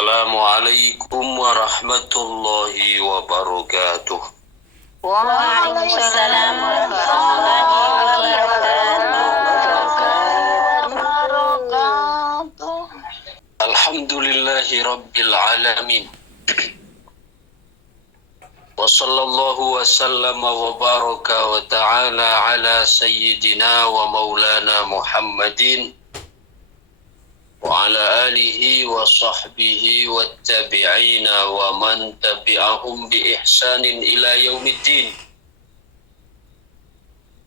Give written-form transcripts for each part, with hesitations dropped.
Assalamualaikum warahmatullahi wabarakatuh. Waalaikumsalam warahmatullahi wabarakatuh. Alhamdulillahi rabbil alamin. Wa sallallahu wa sallama wa baraka wa ta'ala ala sayyidina wa maulana Muhammadin wa ala alihi wa sahbihi wa tabi'ina wa man tabi'ahum bi ihsanin ila yaumiddin.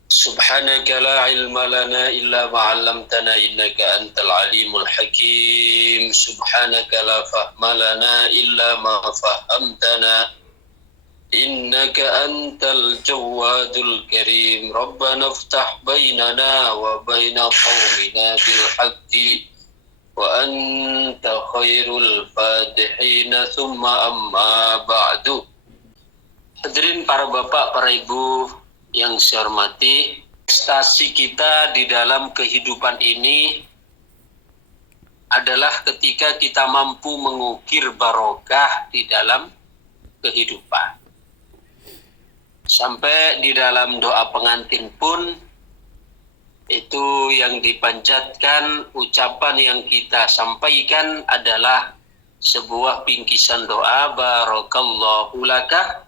Subhanaka la ilma lana illa ma 'allamtana innaka antal alimul hakim. Subhanaka la fahma lana illa ma fahamtana innaka antal jawadul karim. Rabbana iftah bainana wa baina qaumina bil haqqi wa anta khairul fatihina thumma amma ba'du. Hadirin para bapak, para ibu yang saya hormati, prestasi kita di dalam kehidupan ini adalah ketika kita mampu mengukir barokah di dalam kehidupan. Sampai di dalam doa pengantin pun itu yang dipanjatkan, ucapan yang kita sampaikan adalah sebuah bingkisan doa, barakallahu laka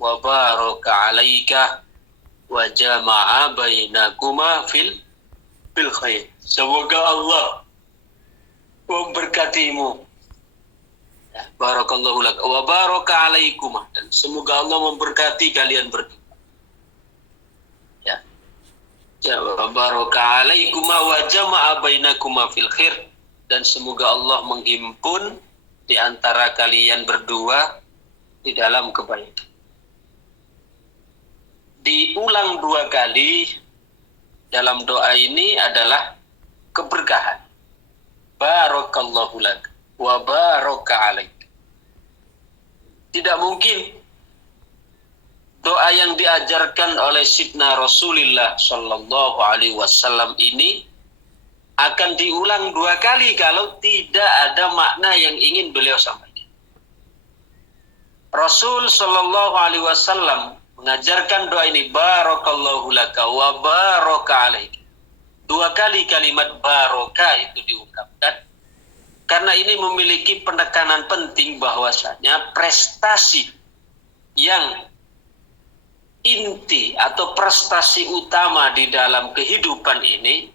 wa baraka alaika wa jama'a bainakuma fil khair. Semoga Allah memberkatimu, ya, barakallahu laka wa baraka alaikuma, dan semoga Allah memberkati kalian berdua. Wa baraka alaikuma wa jama'a bainakuma fil khair, dan semoga Allah menghimpun di antara kalian berdua di dalam kebaikan. Diulang 2 kali dalam doa ini adalah keberkahan. Barakallahu lak wa baraka alaik. Tidak mungkin doa yang diajarkan oleh Sidna Rasulullah Sallallahu Alaihi Wasallam ini akan diulang 2 kali kalau tidak ada makna yang ingin beliau sampaikan. Rasul Sallallahu Alaihi Wasallam mengajarkan doa ini, barakallahu laka wa baraka alaik. 2 kali kalimat barokah itu diungkapkan karena ini memiliki penekanan penting bahwasanya prestasi yang inti atau prestasi utama di dalam kehidupan ini,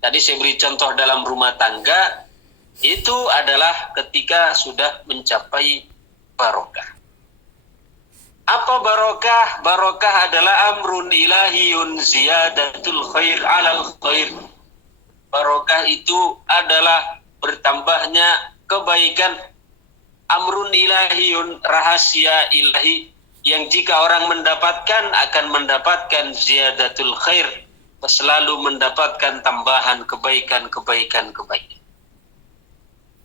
tadi saya beri contoh dalam rumah tangga, itu adalah ketika sudah mencapai barokah. Apa barokah? Barokah adalah amrun ilahiyun ziyadatul khair alal khair. Barokah itu adalah bertambahnya kebaikan, amrun ilahiyun, rahasia ilahi, yang jika orang mendapatkan akan mendapatkan ziyadatul khair, selalu mendapatkan tambahan kebaikan.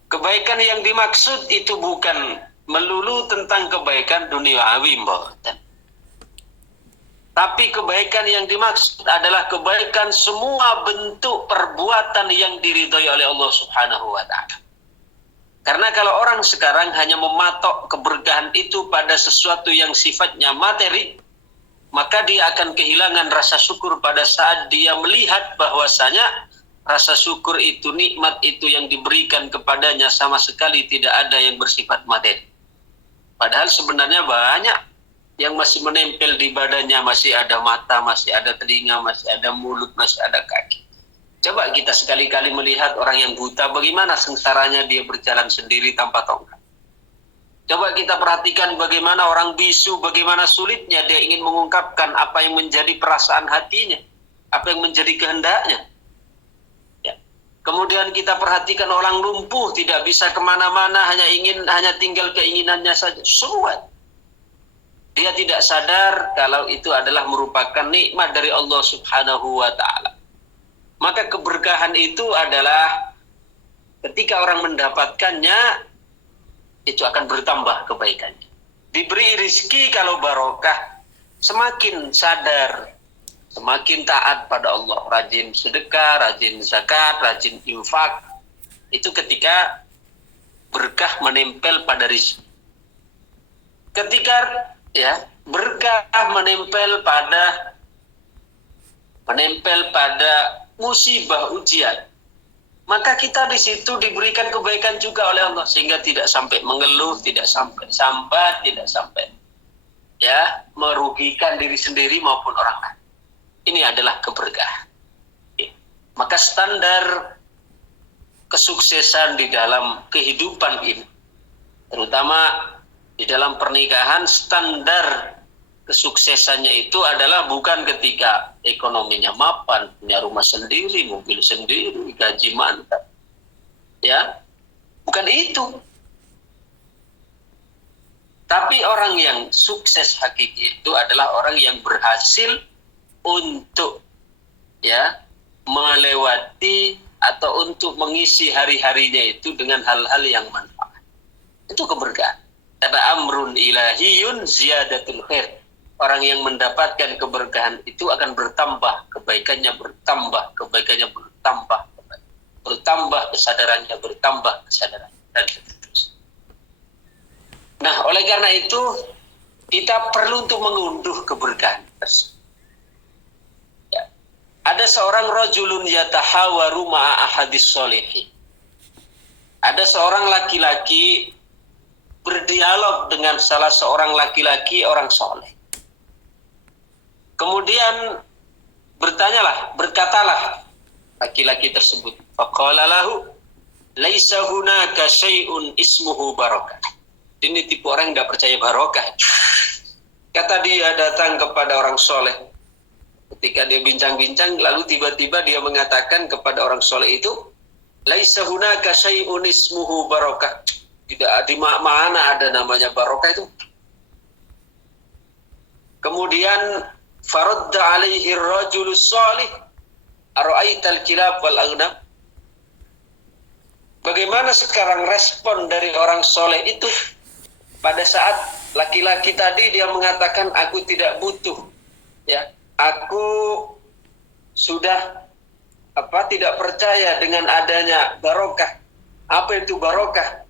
Kebaikan yang dimaksud itu bukan melulu tentang kebaikan duniawi, tapi kebaikan yang dimaksud adalah kebaikan semua bentuk perbuatan yang diridhoi oleh Allah Subhanahu wa ta'ala. Karena kalau orang sekarang hanya mematok keberkahan itu pada sesuatu yang sifatnya materi, maka dia akan kehilangan rasa syukur pada saat dia melihat bahwasanya rasa syukur itu, nikmat itu yang diberikan kepadanya sama sekali tidak ada yang bersifat materi. Padahal sebenarnya banyak yang masih menempel di badannya, masih ada mata, masih ada telinga, masih ada mulut, masih ada kaki. Coba kita sekali-kali melihat orang yang buta, bagaimana sengsaranya dia berjalan sendiri tanpa tongkat. Coba kita perhatikan bagaimana orang bisu, bagaimana sulitnya dia ingin mengungkapkan apa yang menjadi perasaan hatinya, apa yang menjadi kehendaknya. Ya. Kemudian kita perhatikan orang lumpuh, tidak bisa kemana-mana, hanya tinggal keinginannya saja. Semua. Dia tidak sadar kalau itu adalah merupakan nikmat dari Allah Subhanahu wa ta'ala. Maka keberkahan itu adalah ketika orang mendapatkannya, itu akan bertambah kebaikannya. Diberi rizki kalau barokah, semakin sadar, semakin taat pada Allah, rajin sedekah, rajin zakat, rajin infak. Itu ketika berkah menempel pada rizki. Ketika berkah menempel pada musibah ujian, maka kita di situ diberikan kebaikan juga oleh Allah, sehingga tidak sampai mengeluh, tidak sampai sambat, tidak sampai merugikan diri sendiri maupun orang lain. Ini adalah keberkahan. Maka standar kesuksesan di dalam kehidupan ini, terutama di dalam pernikahan, standar kesuksesannya itu adalah bukan ketika ekonominya mapan, punya rumah sendiri, mobil sendiri, gaji mantap. Bukan itu. Tapi orang yang sukses hakiki itu adalah orang yang berhasil untuk melewati atau untuk mengisi hari-harinya itu dengan hal-hal yang manfaat. Itu keberkahan. Karena amrun ilahiyun ziyadatul khair. Orang yang mendapatkan keberkahan itu akan bertambah, kebaikannya bertambah, kesadarannya bertambah, dan seterusnya. Nah, oleh karena itu kita perlu untuk mengunduh keberkahan tersebut. Ada seorang rajulun yatahawaru ma'a ahadis sholihin. Ada seorang laki-laki berdialog dengan salah seorang laki-laki orang soleh. Kemudian berkatalah laki-laki tersebut, faqala lahu laisa hunaka syai'un ismuhu barakah. Ini tipe orang yang tidak percaya barokah. Kata dia datang kepada orang soleh. Ketika dia bincang-bincang, lalu tiba-tiba dia mengatakan kepada orang soleh itu, laisa hunaka syai'un ismuhu barakah. Tidak di mana ada namanya barokah itu. Kemudian faradda alaihi ar-rajulus salih ara'aital kilab wal aghnam. Bagaimana sekarang respon dari orang soleh itu pada saat laki-laki tadi dia mengatakan aku tidak butuh, aku sudah tidak percaya dengan adanya barokah. Apa itu barokah?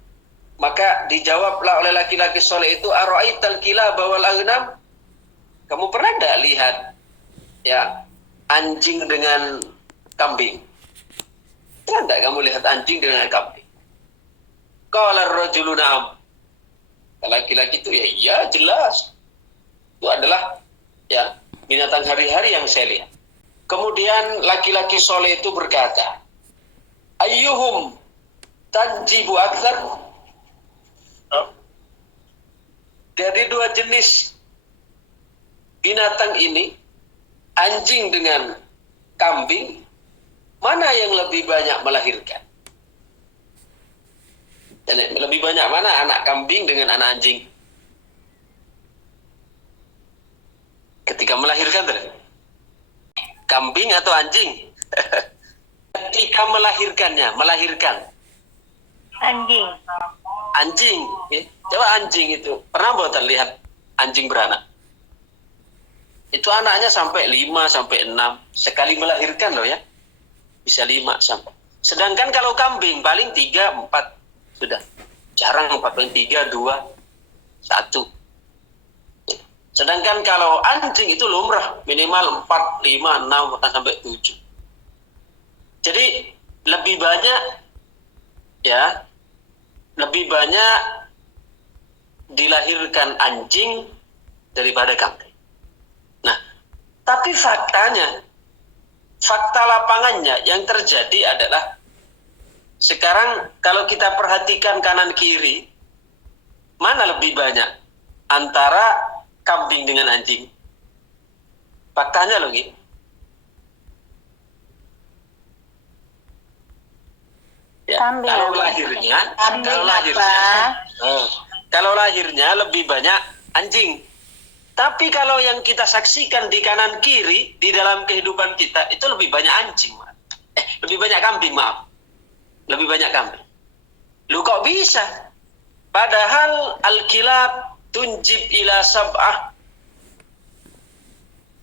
Maka dijawablah oleh laki-laki soleh itu, ara'aital kilab wal aghnam. Kamu pernah enggak lihat anjing dengan kambing? Pernah enggak kamu lihat anjing dengan kambing? Qala ar-rajulu na'am. Laki-laki itu ya jelas. Itu adalah binatang hari-hari yang saya lihat. Kemudian laki-laki soleh itu berkata, ayyuhum tanjibu akthar. Dari dua jenis binatang ini, anjing dengan kambing, mana yang lebih banyak melahirkan? Dan lebih banyak mana anak kambing dengan anak anjing? Ketika melahirkan tadi, kambing atau anjing? Ketika melahirkan anjing. Coba anjing itu pernah terlihat anjing beranak? Itu anaknya sampai 5 sampai 6 sekali melahirkan loh ya, bisa 5 sampai. Sedangkan kalau kambing paling 3 4 sudah, jarang 4, paling 3 2 1. Sedangkan kalau anjing itu lumrah, minimal 4, 5, 6, bahkan sampai 7. Jadi lebih banyak dilahirkan anjing daripada kambing. Nah, tapi fakta lapangannya yang terjadi adalah sekarang kalau kita perhatikan kanan kiri, mana lebih banyak antara kambing dengan anjing? Faktanya loh gitu. Kalau lahirnya lebih banyak anjing. Tapi kalau yang kita saksikan di kanan kiri di dalam kehidupan kita itu lebih banyak anjing, lebih banyak kambing, lebih banyak kambing. Lu kok bisa? Padahal al-kilab tunjib ila sab'ah.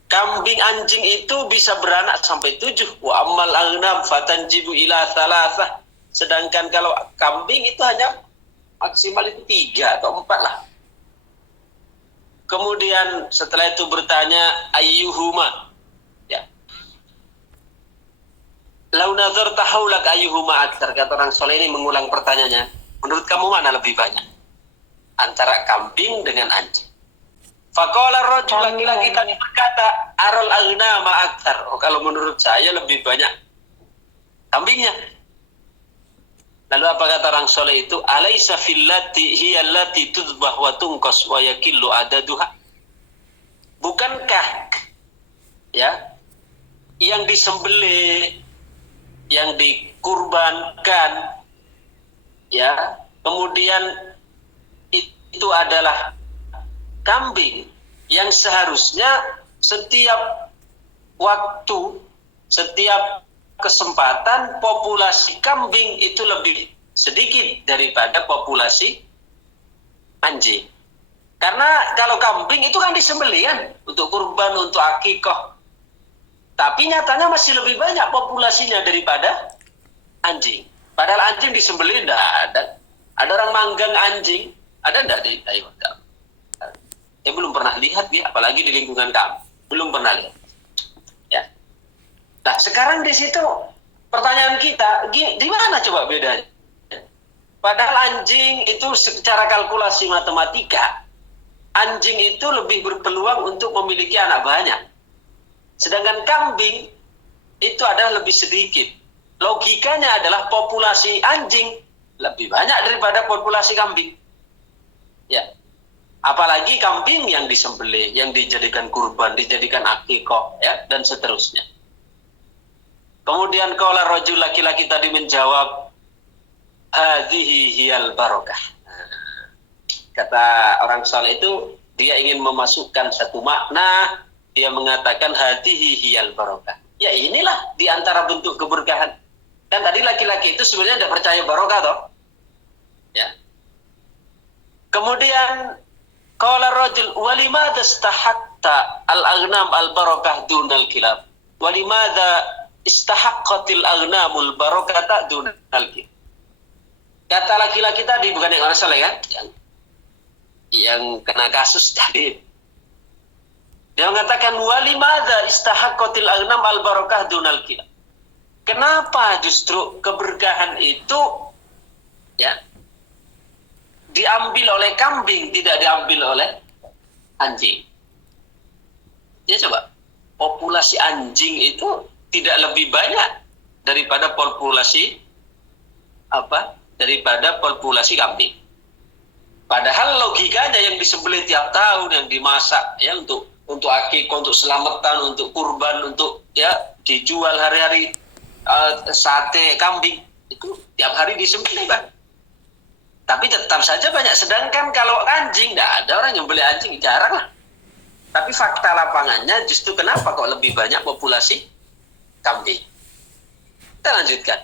Kambing anjing itu bisa beranak sampai 7. Wa ammal aghnam fatanjibu ila thalathah. Sedangkan kalau kambing itu hanya maksimal itu 3 atau 4 lah. Kemudian setelah itu bertanya ayyuhuma, ya. Lau nazarta haulak ayyuhuma aktsar, kata orang soleh ini mengulang pertanyaannya. Menurut kamu mana lebih banyak? Antara kambing dengan anjing. Faqala rajul, laki-laki tadi berkata, aral aghnama aktsar. Oh, kalau menurut saya lebih banyak kambingnya. Lalu apa kata orang soleh itu? Alaysa fillati hiya allati tudbah wa tunqas wa yakillu adaduha. Bukankah ya yang disembelih, yang dikurbankan, ya, kemudian itu adalah kambing yang seharusnya setiap waktu, setiap kesempatan populasi kambing itu lebih sedikit daripada populasi anjing. Karena kalau kambing itu kan disembelih kan untuk kurban, untuk akikah. Tapi nyatanya masih lebih banyak populasinya daripada anjing. Padahal anjing disembelih enggak ada. Ada orang manggang anjing, ada enggak di Taiwan? Belum pernah lihat ya, apalagi di lingkungan kami. Belum pernah lihat. Ya. Nah, sekarang di situ pertanyaan kita, di mana coba bedanya? Padahal anjing itu secara kalkulasi matematika, anjing itu lebih berpeluang untuk memiliki anak banyak. Sedangkan kambing itu adalah lebih sedikit. Logikanya adalah populasi anjing lebih banyak daripada populasi kambing. Ya. Apalagi kambing yang disembelih, yang dijadikan kurban, dijadikan akikah, ya, dan seterusnya. Kemudian qala rajul, laki-laki tadi menjawab, hadhihi hiyal barokah. Kata orang saleh itu, dia ingin memasukkan satu makna, dia mengatakan hadhihi hiyal barokah. Ya inilah di antara bentuk keberkahan. Kan tadi laki-laki itu sebenarnya tidak percaya barokah toh. Ya. Kemudian qala rajul walimada istahaqta al-aghnam al-barakah dunal kilab. Walimada istahaqqatil aghnamul barakata dunal kilab. Kata laki-laki tadi, bukan yang orang saleh kan? Yang kena kasus tadi. Dia mengatakan walimada istahaqqatil aghnam al-barakah dunal kilab. Kenapa justru keberkahan itu ya diambil oleh kambing, tidak diambil oleh anjing? Ya coba, populasi anjing itu tidak lebih banyak daripada populasi daripada populasi kambing. Padahal logikanya yang disembelih tiap tahun, yang dimasak ya untuk akikah, untuk selamatan, untuk kurban, untuk ya dijual hari-hari, sate kambing itu tiap hari disembelih kan. Tapi tetap saja banyak. Sedangkan kalau anjing, tidak ada orang yang beli anjing, jarang lah. Tapi fakta lapangannya justru kenapa kok lebih banyak populasi kambing. Kita lanjutkan.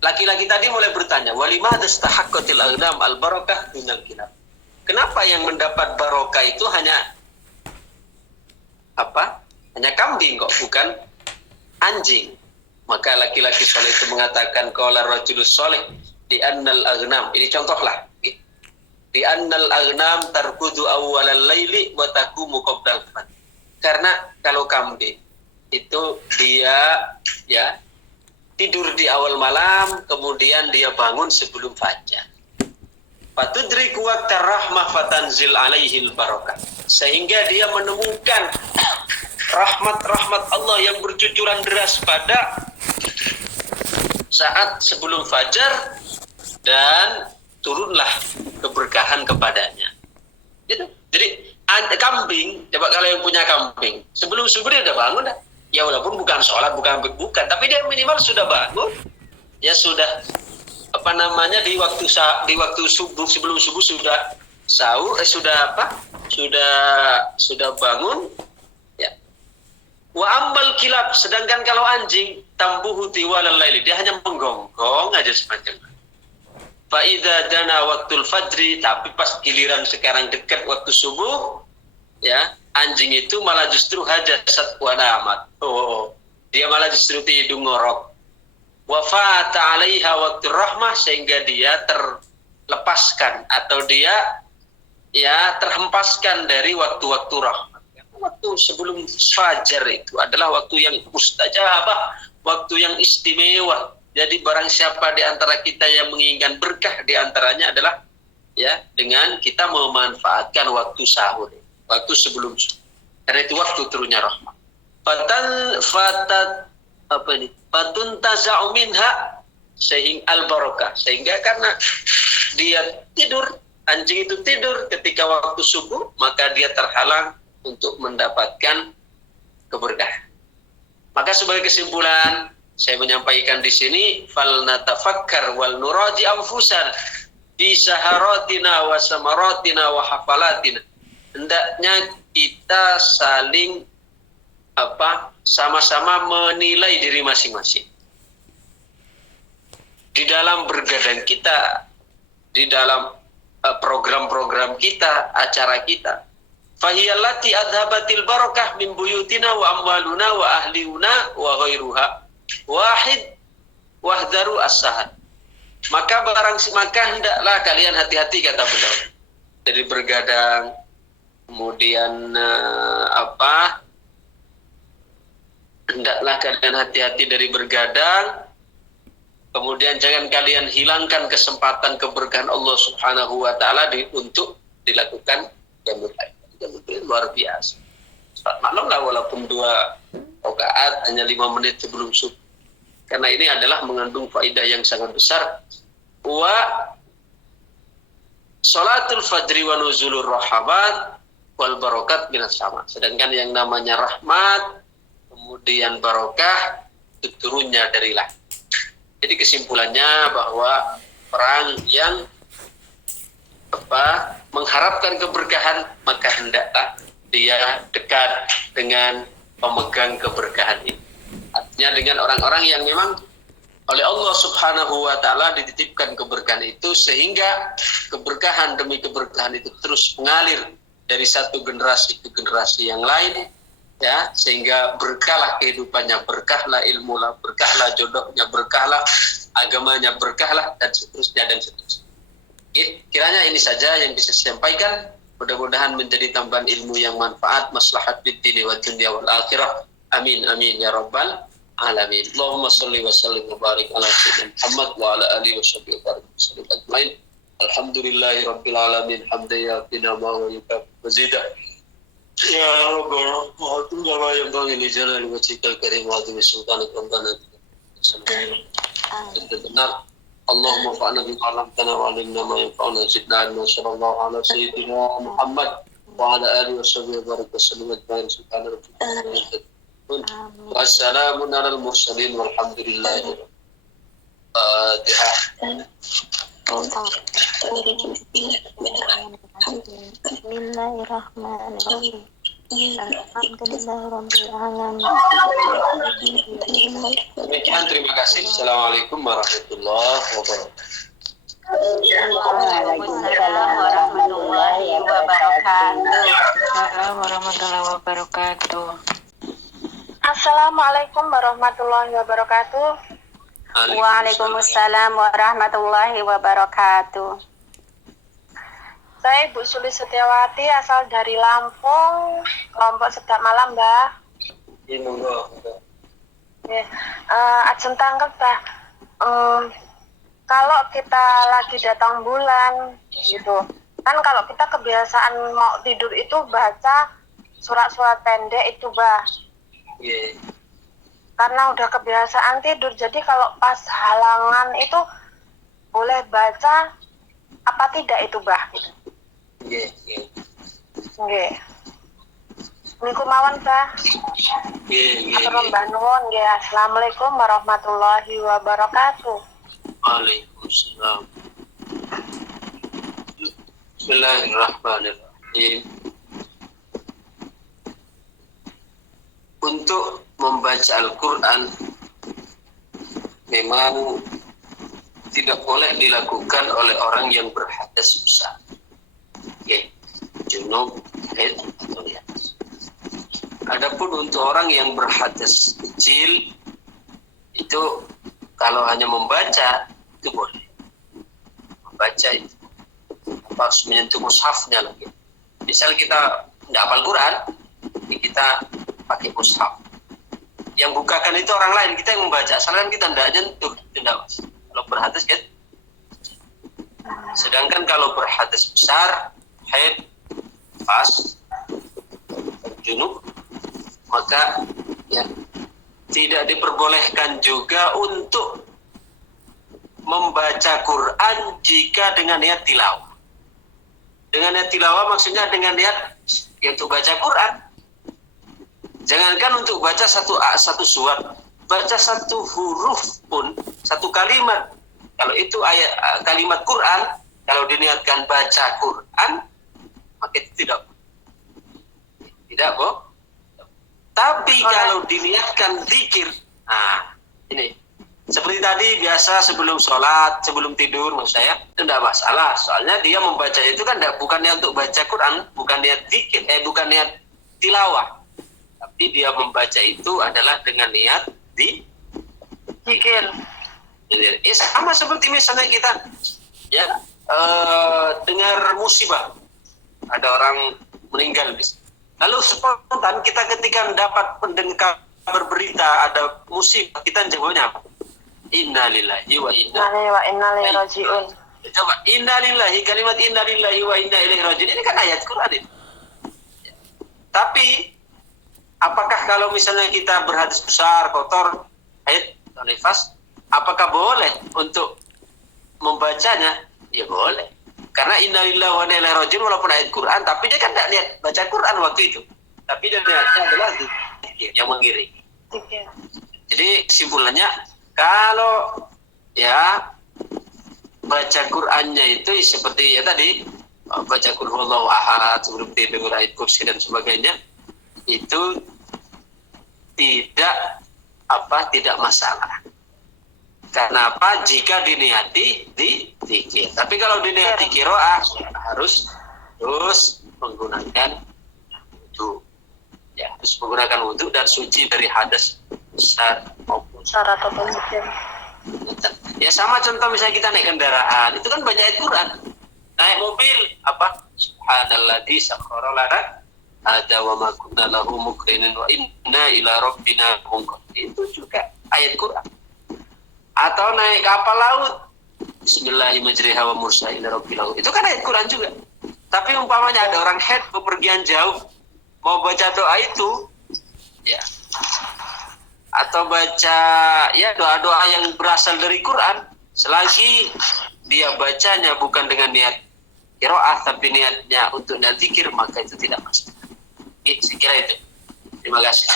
Laki-laki tadi mulai bertanya, walimada istahaqqatil aghnam al-barakah dunal kilab. Kenapa yang mendapat barokah itu hanya hanya kambing kok, bukan anjing? Maka laki-laki soleh itu mengatakan qala rajulus soleh di annal aghnam. Ini contohlah. Di annal aghnam tarkudu awwalal laili wa taqumu qabdal fajr. Karena kalau kambing itu dia ya tidur di awal malam, kemudian dia bangun sebelum fajar. Fatudriku waqtar rahmah fatanzil alaihil barakah. Sehingga dia menemukan rahmat-rahmat Allah yang bercucuran deras pada saat sebelum fajar, dan turunlah keberkahan kepadanya. Gitu. Jadi kambing, coba kalau yang punya kambing, sebelum subuh dia udah bangun dah. Ya walaupun bukan sholat, bukan, tapi dia minimal sudah bangun, ya sudah di waktu subuh, sebelum subuh sudah sahur, sudah bangun. Wa ambal kilab, sedangkan kalau anjing tambuhu tiwalal laili, dia hanya menggonggong aja sepanjang. Fa idza dana waktul fajri, tapi pas giliran sekarang dekat waktu subuh, ya, anjing itu malah justru hajasat wa namat. Dia malah justru tidur ngorok. wa fata 'alaiha waktu rahmah, sehingga dia terlepaskan atau dia ya terhempaskan dari waktu-waktu rahmat. Waktu sebelum fajar itu adalah waktu yang mustajabah, waktu yang istimewa. Jadi barang siapa di antara kita yang menginginkan berkah, di antaranya adalah ya dengan kita memanfaatkan waktu sahur, waktu sebelum subuh. Karena itu waktu turunnya rahmat. Fatun taza'u minha sehingga al-barakah, sehingga karena dia tidur, anjing itu tidur ketika waktu subuh, maka dia terhalang untuk mendapatkan keberkahan. Maka sebagai kesimpulan, saya menyampaikan di sini, fal natafakkar wal nuraji anfusan bi saharatina wa samaratina wa hafalatina. Hendaknya kita saling sama-sama menilai diri masing-masing. Di dalam bergadang kita, di dalam program-program kita, acara kita. Fahiyallati adhabatil barakah min buyutina wa amwaluna wa ahliuna wa ghairuha wahid wahdaru as-sahad. Maka hendaklah kalian hati-hati, kata beliau, dari bergadang, kemudian hendaklah kalian hati-hati dari bergadang, kemudian jangan kalian hilangkan kesempatan keberkahan Allah Subhanahu wa taala untuk dilakukan qiyamul lail. Luar biasa. Salat malam lah, walaupun 2 rakaat hanya 5 menit sebelum subuh. Karena ini adalah mengandung faedah yang sangat besar. Wa salatul fajri wa nuzulur rahmat wal barakat minas sama. Sedangkan yang namanya rahmat, kemudian barokah, itu turunnya dari langit. Jadi kesimpulannya bahwa orang yang mengharapkan keberkahan, maka hendaklah dia dekat dengan pemegang keberkahan ini. Artinya dengan orang-orang yang memang oleh Allah Subhanahu wa taala dititipkan keberkahan itu, sehingga keberkahan demi keberkahan itu terus mengalir dari satu generasi ke generasi yang lain, ya, sehingga berkahlah kehidupannya, berkahlah ilmulah, berkahlah jodohnya, berkahlah agamanya, berkahlah, dan seterusnya dan seterusnya. Kiranya ini saja yang bisa saya sampaikan. Mudah-mudahan menjadi tambahan ilmu yang manfaat, maslahat fid dini wad dunya wal akhirah. Amin amin ya rabbal alamin. Allahumma shalli wa sallim wa barik ala sayyidina Muhammad wa ala alihi wa sahbihi wa sallam ajmain. Alhamdulillahi rabbil alamin, hamdan yatina ma wa yukafi mazidah. Ya rabbal alamin, wa yanbaghi li jalali wajhikal karim wa 'azimi sultanik rabbana. Benar. Allahumma fa'alna bima 'allamtana wa 'allimna ma yanfa'una zidna 'ilman. Sallallahu ala sayyidina Muhammad wa ala alihi wa sahbihi wa barik wa sallam ajmain. Subhana rabbika. Wassalamun alal mursalin walhamdulillahi. Fatihah. Bismillahirrahmanirrahim. Alhamdulillahirabbil alamin. Demikian, terima kasih. Assalamualaikum warahmatullahi wabarakatuh. Waalaikumsalam warahmatullahi wabarakatuh. Waalaikumsalam warahmatullahi wabarakatuh. Assalamualaikum warahmatullahi wabarakatuh. Waalaikumsalam warahmatullahi wabarakatuh. Saya Ibu Suli Setiawati, asal dari Lampung, kelompok Sedap Malam, Mbak. Ya, ajeng tangkep, Mbak. Kalau kita lagi datang bulan, gitu, kan kalau kita kebiasaan mau tidur itu baca surat-surat pendek itu, Mbak. Yeah. Karena udah kebiasaan tidur, jadi kalau pas halangan itu boleh baca apa tidak itu, Mbak? Gitu. Nggih. Niku mawon, Mbak. Nggih. Atur Mbah nuwun nggih. Assalamualaikum warahmatullahi wabarakatuh. Waalaikumsalam. Bismillahirrahmanirrahim. Untuk membaca Al-Quran memang tidak boleh dilakukan oleh orang yang berhadas besar. Junub, haid, atau nifas. Adapun untuk orang yang berhadas kecil, itu Kalau hanya membaca itu boleh. Membaca itu harus menyentuh mushafnya lagi. Misal kita tidak hafal Quran, kita pakai mushaf. Yang bukakan itu orang lain, kita yang membaca. Asalkan kita tidak nyentuh, tidak mas. Kalau berhadas kan. Sedangkan kalau berhadas besar, haid, fas, junub, maka ya tidak diperbolehkan juga untuk membaca Quran jika dengan niat tilawah. Dengan niat tilawah maksudnya dengan niat ya, untuk baca Quran. Jangankan untuk baca satu surat, baca satu huruf pun, satu kalimat. Kalau itu ayat kalimat Quran, kalau diniatkan baca Quran, maka itu tidak boleh. Tapi kalau diniatkan zikir, nah ini seperti tadi biasa sebelum sholat, sebelum tidur, maksud saya itu tidak masalah. Soalnya dia membaca itu kan bukannya untuk baca Quran, bukan niat zikir, bukan niat tilawah. Tapi dia membaca itu adalah dengan niat zikir. Sama seperti misalnya kita ya dengar musibah, ada orang meninggal, lalu spontan kita ketika mendapat pendengar berberita ada musibah, kita jawabnya apa? Innalillahi wa inna ilaihi rajiun. Coba innalillahi, kalimat innalillahi wa inna ilaihi rajiun ini kan ayat Quran ini. Tapi apakah kalau misalnya kita berhadas besar, kotor, haid atau nifas, apakah boleh untuk membacanya? Ya boleh. Karena innalillahi wa inna ilaihi rajiun walaupun ayat Quran, tapi dia kan tidak niat baca Quran waktu itu. Tapi dia niatnya adalah zikir yang mengiringi. Jadi kesimpulannya, kalau ya baca Qurannya itu seperti ya tadi, baca Qul huwallahu ahad sebelum tidur, ayat kursi dan sebagainya, itu tidak masalah. Karena apa? Jika diniati di zikir. Tapi kalau diniati qiraah harus menggunakan wudu. Ya, harus menggunakan wudu dan suci dari hadas besar maupun Syarat atau zikir. ya sama contoh misalnya kita naik kendaraan, itu kan banyak ayat Quran. Naik mobil apa? Subhanalladzi sakhkhara lana hadza wa ma kunna lahu muqrinin wa inna ila rabbina munqalibun. Itu juga ayat Quran. Atau naik kapal laut, Bismillahirrahmanirrahim wa mursaha ila rabbil laut. Itu kan ayat Quran juga. Tapi umpamanya ada orang head bepergian jauh, mau baca doa itu, ya, atau baca ya doa-doa yang berasal dari Quran, selagi dia bacanya bukan dengan niat qiraah tapi niatnya untuk niat zikir, maka itu tidak masalah. Saya kira itu. Terima kasih.